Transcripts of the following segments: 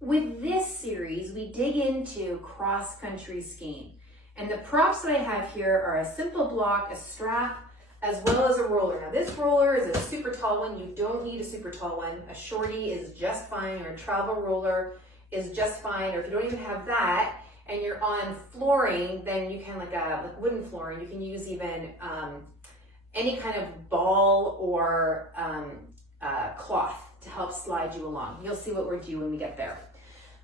With this series, we dig into cross-country skiing. And the props that I have here are a simple block, a strap, as well as a roller. Now this roller is a super tall one. You don't need a super tall one. A shorty is just fine, or a travel roller is just fine. Or if you don't even have that and you're on flooring, then you can, like wooden flooring, you can use even any kind of ball or cloth to help slide you along. You'll see what we're doing when we get there.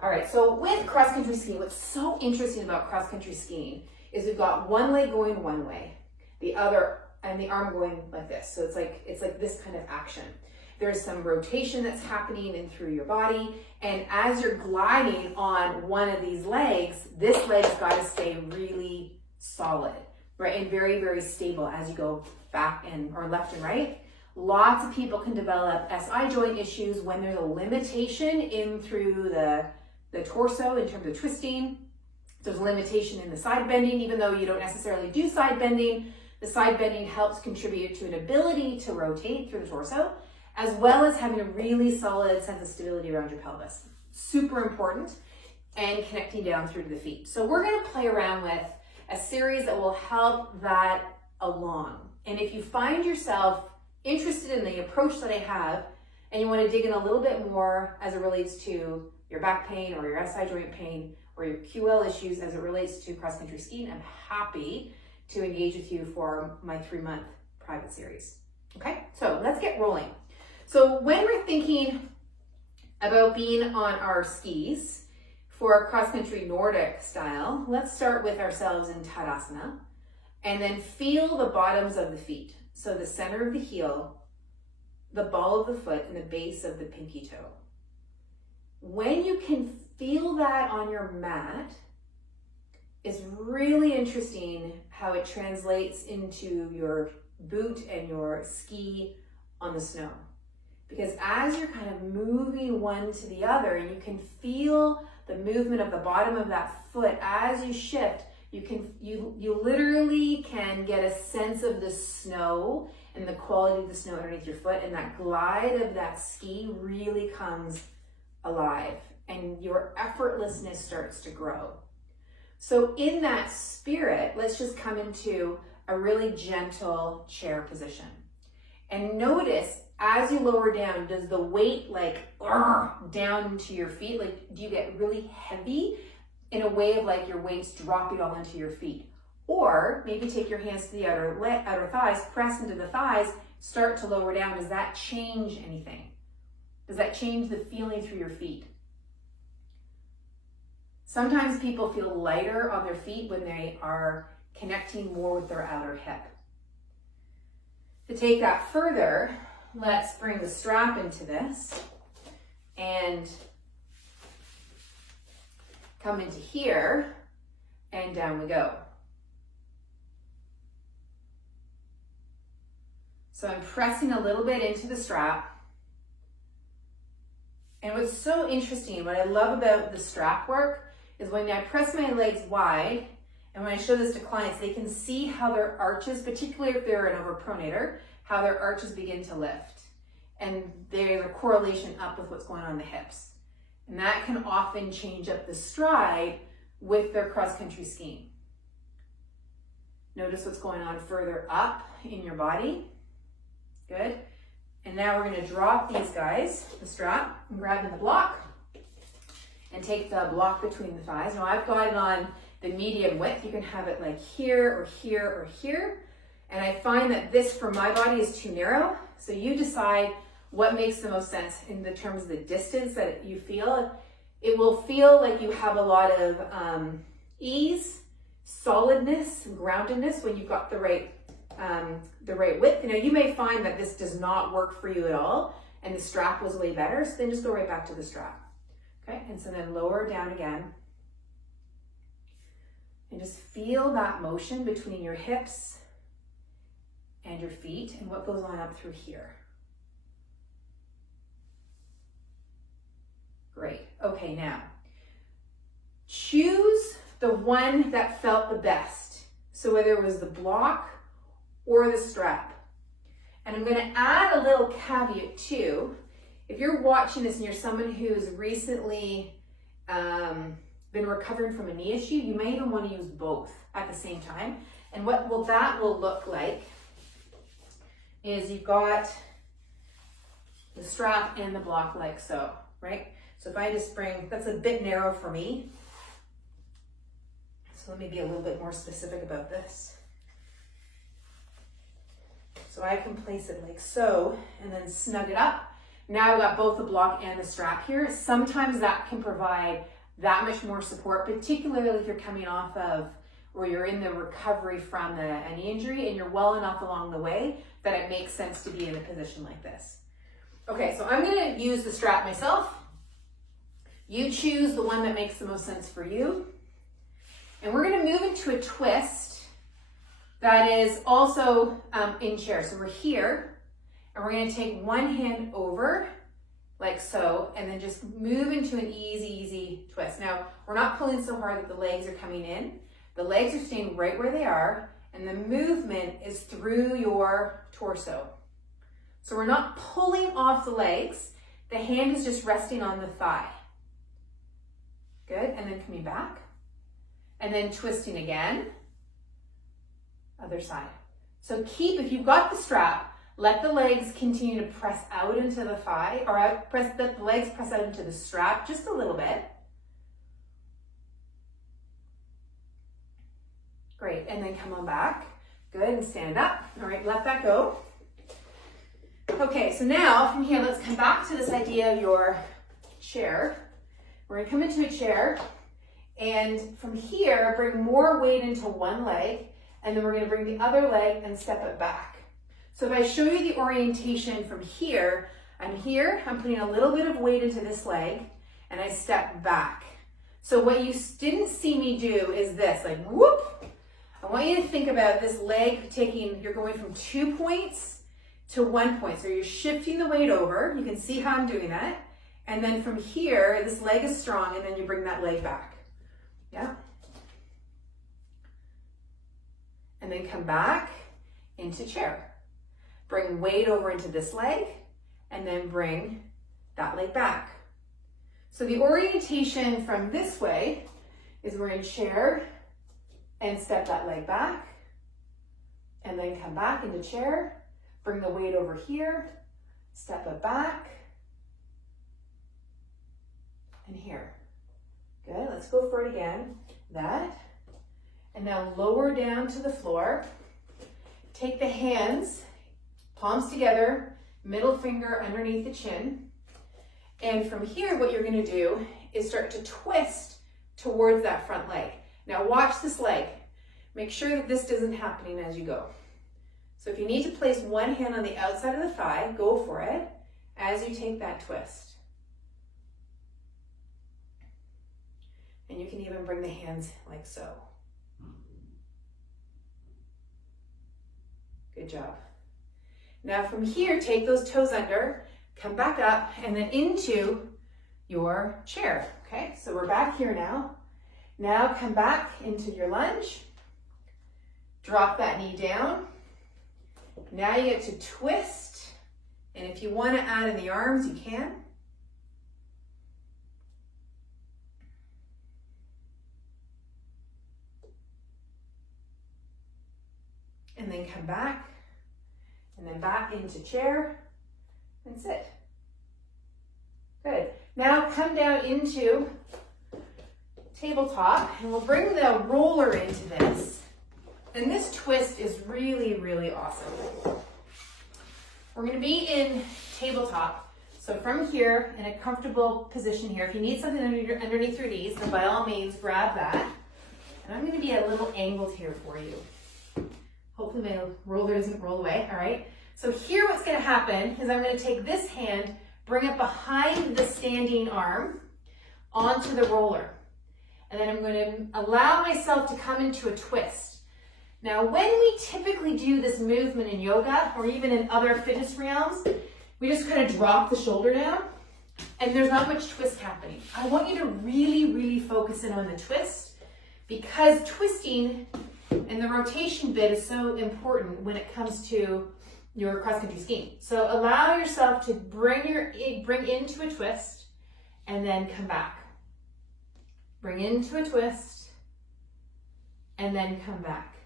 All right, so with cross-country skiing, what's so interesting about cross-country skiing is we've got one leg going one way, the other, and the arm going like this. So it's like this kind of action. There's some rotation that's happening in through your body, and as you're gliding on one of these legs, this leg's got to stay really solid, right, and very, very stable as you go back and or left and right. Lots of people can develop SI joint issues when there's a limitation in through the torso in terms of twisting. There's a limitation in the side bending, even though you don't necessarily do side bending. The side bending helps contribute to an ability to rotate through the torso, as well as having a really solid sense of stability around your pelvis. Super important, and connecting down through to the feet. So we're gonna play around with a series that will help that along. And if you find yourself interested in the approach that I have, and you want to dig in a little bit more as it relates to your back pain or your SI joint pain or your QL issues as it relates to cross-country skiing, I'm happy to engage with you for my 3-month private series. Okay, so let's get rolling. So when we're thinking about being on our skis for cross-country Nordic style, let's start with ourselves in Tadasana and then feel the bottoms of the feet. So the center of the heel, the ball of the foot, and the base of the pinky toe. When you can feel that on your mat, it's really interesting how it translates into your boot and your ski on the snow. Because as you're kind of moving one to the other, and you can feel the movement of the bottom of that foot as you shift, you literally can get a sense of the snow and the quality of the snow underneath your foot, and that glide of that ski really comes alive, and your effortlessness starts to grow. So in that spirit, let's just come into a really gentle chair position. And notice as you lower down, does the weight down into your feet? Like, do you get really heavy in a way of like your weight's dropping all into your feet? Or maybe take your hands to the outer thighs, press into the thighs, start to lower down. Does that change anything? Does that change the feeling through your feet? Sometimes people feel lighter on their feet when they are connecting more with their outer hip. To take that further, let's bring the strap into this and come into here, and down we go. So I'm pressing a little bit into the strap. And what's so interesting, what I love about the strap work, is when I press my legs wide, and when I show this to clients, they can see how their arches, particularly if they're an overpronator, how their arches begin to lift. And there's a correlation up with what's going on in the hips. And that can often change up the stride with their cross-country skiing. Notice what's going on further up in your body. Good. And now we're going to drop these guys, the strap, and grab in the block and take the block between the thighs. Now I've got it on the medium width. You can have it like here or here or here. And I find that this for my body is too narrow. So you decide what makes the most sense in the terms of the distance that you feel. It will feel like you have a lot of ease, solidness, and groundedness when you've got the right width. You may find that this does not work for you at all and the strap was way better, so then just go right back to the strap. Okay, and so then lower down again. And just feel that motion between your hips and your feet and what goes on up through here. Great. Okay, now choose the one that felt the best. So whether it was the block or the strap. And I'm going to add a little caveat too. If you're watching this and you're someone who's recently been recovering from a knee issue, you may even want to use both at the same time. And what that will look like is you've got the strap and the block like so, right? So if I just bring, that's a bit narrow for me. So let me be a little bit more specific about this. So I can place it like so and then snug it up. Now I've got both the block and the strap here. Sometimes that can provide that much more support, particularly if you're coming off of or you're in the recovery from a knee injury and you're well enough along the way that it makes sense to be in a position like this. Okay, so I'm gonna use the strap myself. You choose the one that makes the most sense for you. And we're gonna move into a twist that is also in chair. So we're here and we're gonna take one hand over like so, and then just move into an easy twist. Now, we're not pulling so hard that the legs are coming in. The legs are staying right where they are, and the movement is through your torso. So we're not pulling off the legs. The hand is just resting on the thigh. Good, and then coming back. And then twisting again. Other side. So if you've got the strap, let the legs continue to press out into the thigh, or let the legs press out into the strap just a little bit. Great, and then come on back. Good, and stand up. All right, let that go. Okay, so now from here, let's come back to this idea of your chair. We're gonna come into a chair, and from here, bring more weight into one leg, and then we're gonna bring the other leg and step it back. So if I show you the orientation from here, I'm putting a little bit of weight into this leg, and I step back. So what you didn't see me do is this, like whoop. I want you to think about this leg you're going from 2 points to 1 point. So you're shifting the weight over. You can see how I'm doing that. And then from here, this leg is strong, and then you bring that leg back. Yeah. And then come back into chair. Bring weight over into this leg, and then bring that leg back. So the orientation from this way is we're in chair and step that leg back, and then come back into chair, bring the weight over here, step it back, and here. Good, let's go for it again. That, and now lower down to the floor. Take the hands, palms together, middle finger underneath the chin. And from here, what you're gonna do is start to twist towards that front leg. Now watch this leg. Make sure that this isn't happening as you go. So if you need to place one hand on the outside of the thigh, go for it as you take that twist. And you can even bring the hands like so. Good job. Now from here, take those toes under, come back up, and then into your chair. Okay, so we're back here now. Now come back into your lunge. Drop that knee down. Now you get to twist. And if you want to add in the arms, you can. And then come back. And then back into chair and sit. Good. Now come down into tabletop, and we'll bring the roller into this. And this twist is really, really awesome. We're going to be in tabletop. So from here, in a comfortable position here, if you need something underneath your knees, then by all means grab that. And I'm going to be a little angled here for you. Hopefully my roller doesn't roll away. All right. So here what's going to happen is I'm going to take this hand, bring it behind the standing arm onto the roller. And then I'm going to allow myself to come into a twist. Now, when we typically do this movement in yoga or even in other fitness realms, we just kind of drop the shoulder down and there's not much twist happening. I want you to really, really focus in on the twist, because twisting and the rotation bit is so important when it comes to your cross-country skiing. So allow yourself to bring into a twist and then come back. Bring into a twist, and then come back.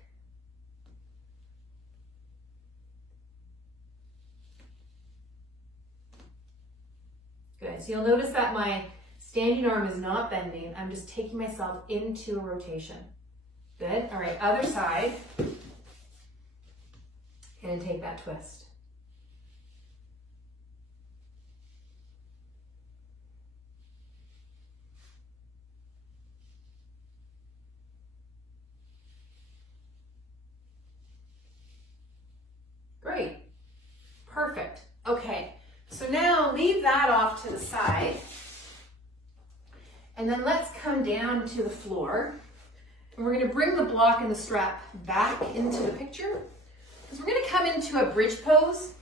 Good, so you'll notice that my standing arm is not bending. I'm just taking myself into a rotation. Good, all right, other side. And take that twist. Great, perfect. Okay, so now leave that off to the side. And then let's come down to the floor. And we're gonna bring the block and the strap back into the picture. Because we're gonna come into a bridge pose.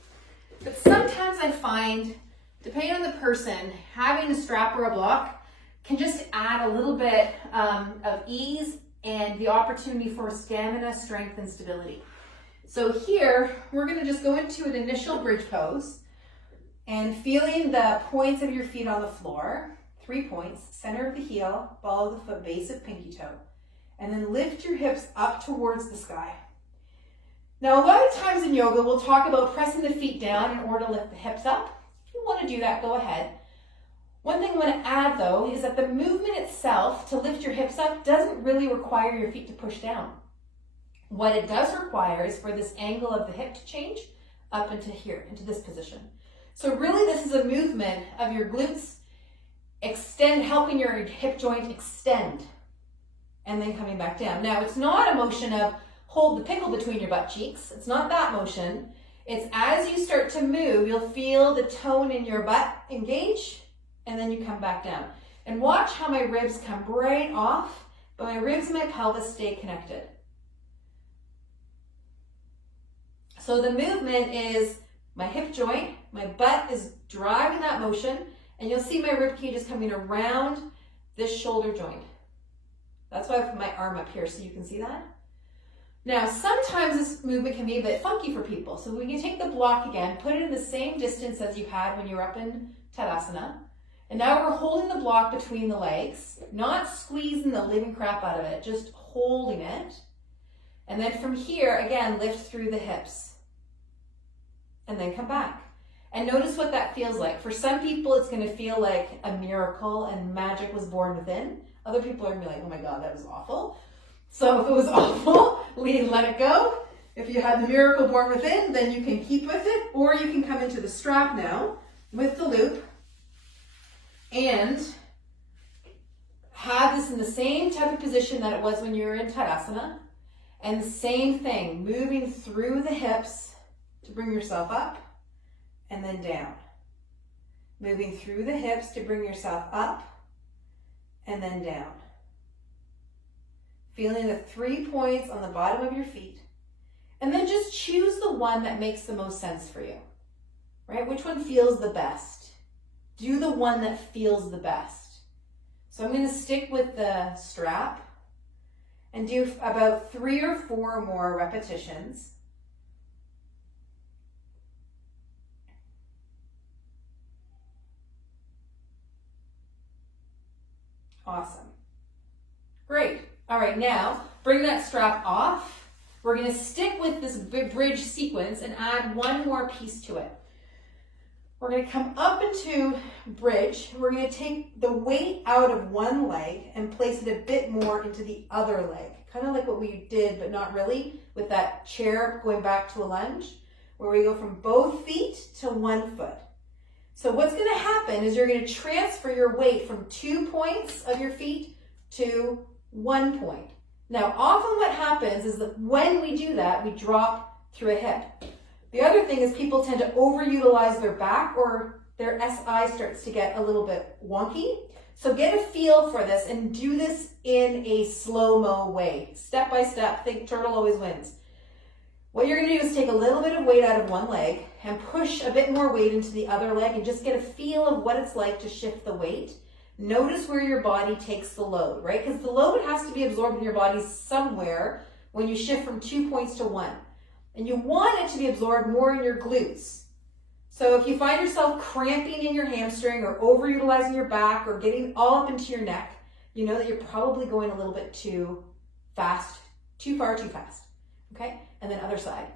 But sometimes I find, depending on the person, having a strap or a block can just add a little bit of ease and the opportunity for stamina, strength, and stability. So here, we're gonna just go into an initial bridge pose and feeling the points of your feet on the floor. 3 points, center of the heel, ball of the foot, base of pinky toe. And then lift your hips up towards the sky. Now, a lot of times in yoga, we'll talk about pressing the feet down in order to lift the hips up. If you want to do that, go ahead. One thing I want to add, though, is that the movement itself to lift your hips up doesn't really require your feet to push down. What it does require is for this angle of the hip to change up into here, into this position. So really, this is a movement of your glutes helping your hip joint extend, and then coming back down. Now, it's not a motion of hold the pickle between your butt cheeks. It's not that motion. It's as you start to move, you'll feel the tone in your butt engage, and then you come back down. And watch how my ribs come right off, but my ribs and my pelvis stay connected. So the movement is my hip joint, my butt is driving that motion, and you'll see my rib cage is coming around this shoulder joint. That's why I have my arm up here, so you can see that. Now, sometimes this movement can be a bit funky for people. So we can take the block again, put it in the same distance as you had when you were up in Tadasana. And now we're holding the block between the legs, not squeezing the living crap out of it, just holding it. And then from here, again, lift through the hips. And then come back. And notice what that feels like. For some people, it's going to feel like a miracle and magic was born within. Other people are going to be like, oh my God, that was awful. So if it was awful, let it go. If you had the miracle born within, then you can keep with it, or you can come into the strap now with the loop and have this in the same type of position that it was when you were in Tadasana. And the same thing, moving through the hips to bring yourself up and then down. Moving through the hips to bring yourself up and then down. Feeling the 3 points on the bottom of your feet. And then just choose the one that makes the most sense for you, right? Which one feels the best? Do the one that feels the best. So I'm going to stick with the strap and do about 3 or 4 more repetitions. Awesome. Great. All right, now bring that strap off. We're going to stick with this bridge sequence and add one more piece to it. We're going to come up into bridge. We're going to take the weight out of one leg and place it a bit more into the other leg. Kind of like what we did, but not really, with that chair going back to a lunge, where we go from both feet to 1 foot. So what's going to happen is you're going to transfer your weight from 2 points of your feet to 1 point. Now, often what happens is that when we do that, we drop through a hip. The other thing is people tend to overutilize their back, or their SI starts to get a little bit wonky. So get a feel for this and do this in a slow-mo way. Step by step, think turtle always wins. What you're going to do is take a little bit of weight out of one leg and push a bit more weight into the other leg and just get a feel of what it's like to shift the weight. Notice where your body takes the load, right? Because the load has to be absorbed in your body somewhere when you shift from 2 points to 1. And you want it to be absorbed more in your glutes. So if you find yourself cramping in your hamstring or overutilizing your back or getting all up into your neck, you know that you're probably going a little bit too fast, too far, too fast. Okay, and then other side.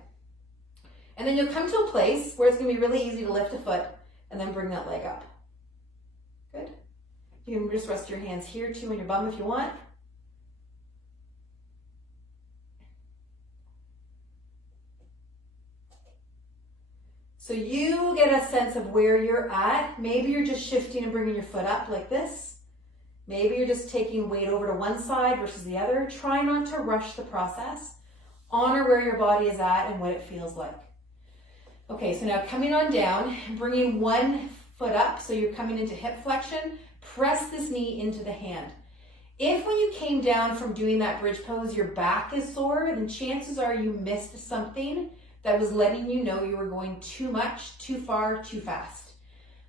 And then you'll come to a place where it's gonna be really easy to lift a foot and then bring that leg up. Good. You can just rest your hands here too on your bum if you want. So you get a sense of where you're at. Maybe you're just shifting and bringing your foot up like this. Maybe you're just taking weight over to one side versus the other. Try not to rush the process. Honor where your body is at and what it feels like. Okay, so now coming on down, bringing one foot up, so you're coming into hip flexion. Press this knee into the hand. If when you came down from doing that bridge pose, your back is sore, then chances are you missed something that was letting you know you were going too much, too far, too fast.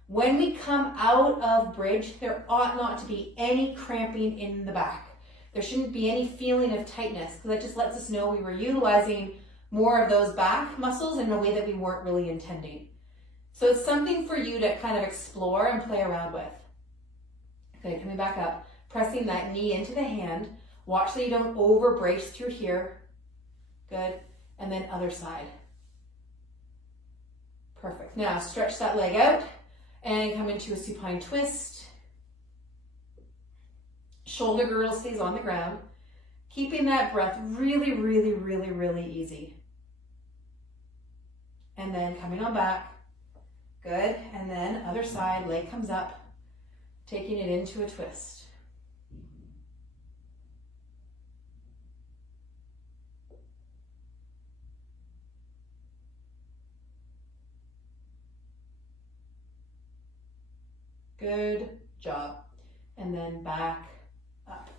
When we come out of bridge, there ought not to be any cramping in the back. There shouldn't be any feeling of tightness, because that just lets us know we were utilizing more of those back muscles in a way that we weren't really intending. So it's something for you to kind of explore and play around with. Okay, coming back up, pressing that knee into the hand. Watch so you don't over brace through here. Good. And then other side. Perfect. Now stretch that leg out and come into a supine twist. Shoulder girdle stays on the ground. Keeping that breath really, really, really, really easy. And then coming on back. Good. And then other side, leg comes up, taking it into a twist. Good job. And then back up.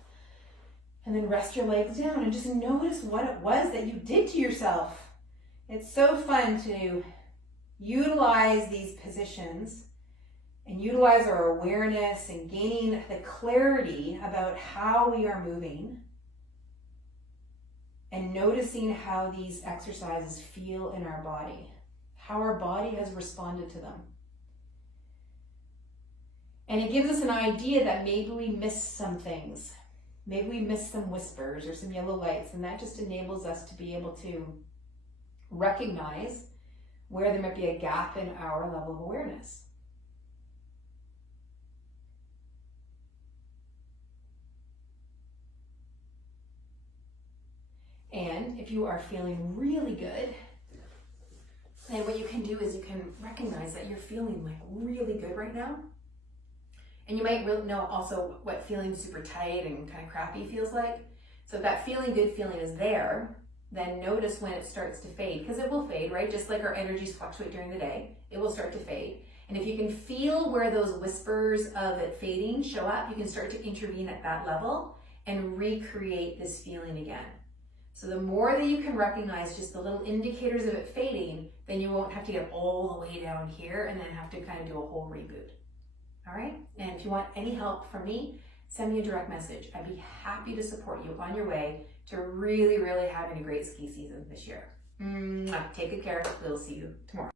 And then rest your legs down and just notice what it was that you did to yourself. It's so fun to utilize these positions and utilize our awareness and gaining the clarity about how we are moving and noticing how these exercises feel in our body, how our body has responded to them. And it gives us an idea that maybe we missed some things. Maybe we missed some whispers or some yellow lights, and that just enables us to be able to recognize where there might be a gap in our level of awareness. And if you are feeling really good, then what you can do is you can recognize that you're feeling like really good right now. And you might really know also what feeling super tight and kind of crappy feels like. So if that feeling good feeling is there, then notice when it starts to fade, because it will fade, right? Just like our energies fluctuate during the day, it will start to fade. And if you can feel where those whispers of it fading show up, you can start to intervene at that level and recreate this feeling again. So the more that you can recognize just the little indicators of it fading, then you won't have to get all the way down here and then have to kind of do a whole reboot. All right? And if you want any help from me, send me a direct message. I'd be happy to support you on your way to really, really having a great ski season this year. Take good care. We'll see you tomorrow.